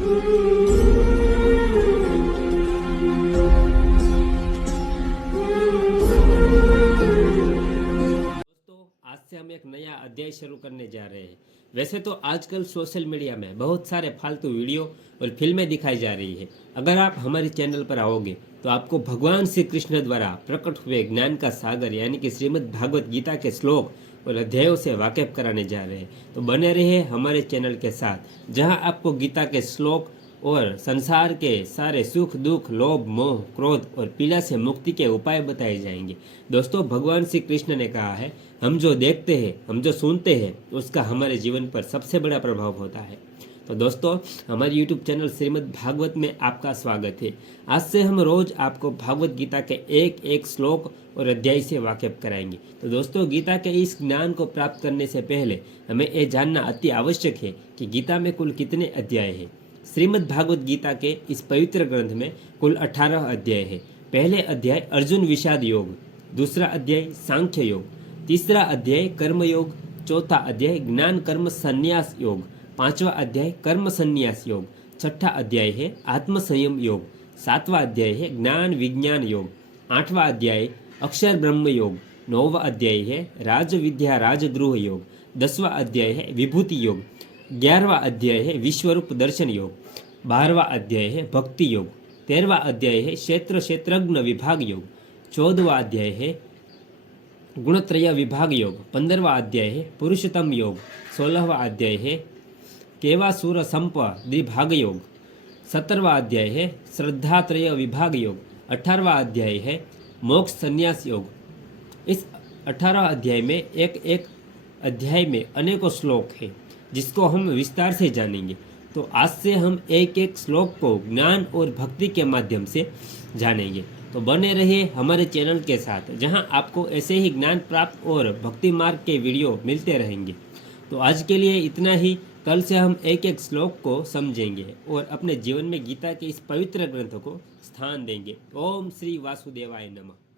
आज से हम एक नया अध्याय शुरू करने जा रहे हैं। वैसे तो आजकल सोशल मीडिया में बहुत सारे फालतू वीडियो और फिल्में दिखाई जा रही है। अगर आप हमारे चैनल पर आओगे तो आपको भगवान श्री कृष्ण द्वारा प्रकट हुए ज्ञान का सागर यानी कि श्रीमद् भागवत गीता के श्लोक और अध्यायों से वाकिफ कराने जा रहे हैं। तो बने रहिए हमारे चैनल के साथ, जहां आपको गीता के श्लोक और संसार के सारे सुख दुख लोभ मोह क्रोध और पीड़ा से मुक्ति के उपाय बताए जाएंगे। दोस्तों, भगवान श्री कृष्ण ने कहा है, हम जो देखते हैं, हम जो सुनते हैं, उसका हमारे जीवन पर सबसे बड़ा प्रभाव होता है। तो दोस्तों, हमारे YouTube चैनल श्रीमद् भागवत में आपका स्वागत है। आज से हम रोज आपको भागवत गीता के एक एक श्लोक और अध्याय से वाकिफ कराएंगे। तो दोस्तों, गीता के इस ज्ञान को प्राप्त करने से पहले हमें यह जानना अति आवश्यक है कि गीता में कुल कितने अध्याय हैं। श्रीमद् भागवत गीता के इस पवित्र ग्रंथ में कुल 18 अध्याय है। पहले अध्याय अर्जुन विषाद योग, दूसरा अध्याय सांख्य योग, तीसरा अध्याय कर्म योग, चौथा अध्याय ज्ञान कर्म संन्यास योग, पांचवा अध्याय कर्म संन्यास योग, छठा अध्याय है आत्म संयम योग, सातवां अध्याय है ज्ञान विज्ञान योग, आठवां अध्याय अक्षर ब्रह्म योग, नौवां अध्याय है राज विद्या राजद्रोह योग, 10वां अध्याय है विभूति योग, 11वां अध्याय है विश्वरूप दर्शन योग, 12वां अध्याय है भक्ति योग, 13वां अध्याय है क्षेत्र क्षेत्रज्ञ विभाग योग, 14वां अध्याय है गुणत्रय विभाग योग, 15वां अध्याय है पुरुषोत्तम योग, 16वां अध्याय है केवासुर संप द्विभाग योग, 17वां अध्याय है श्रद्धात्रय विभाग योग, 18वां अध्याय है मोक्ष संन्यास योग। इस 18 अध्याय में एक एक अध्याय में अनेकों श्लोक हैं जिसको हम विस्तार से जानेंगे। तो आज से हम एक एक श्लोक को ज्ञान और भक्ति के माध्यम से जानेंगे। तो बने रहिए हमारे चैनल के साथ, जहां आपको ऐसे ही ज्ञान प्राप्त और भक्ति मार्ग के वीडियो मिलते रहेंगे। तो आज के लिए इतना ही। कल से हम एक एक श्लोक को समझेंगे और अपने जीवन में गीता के इस पवित्र ग्रंथ को स्थान देंगे। ओम श्री वासुदेवाय नमः।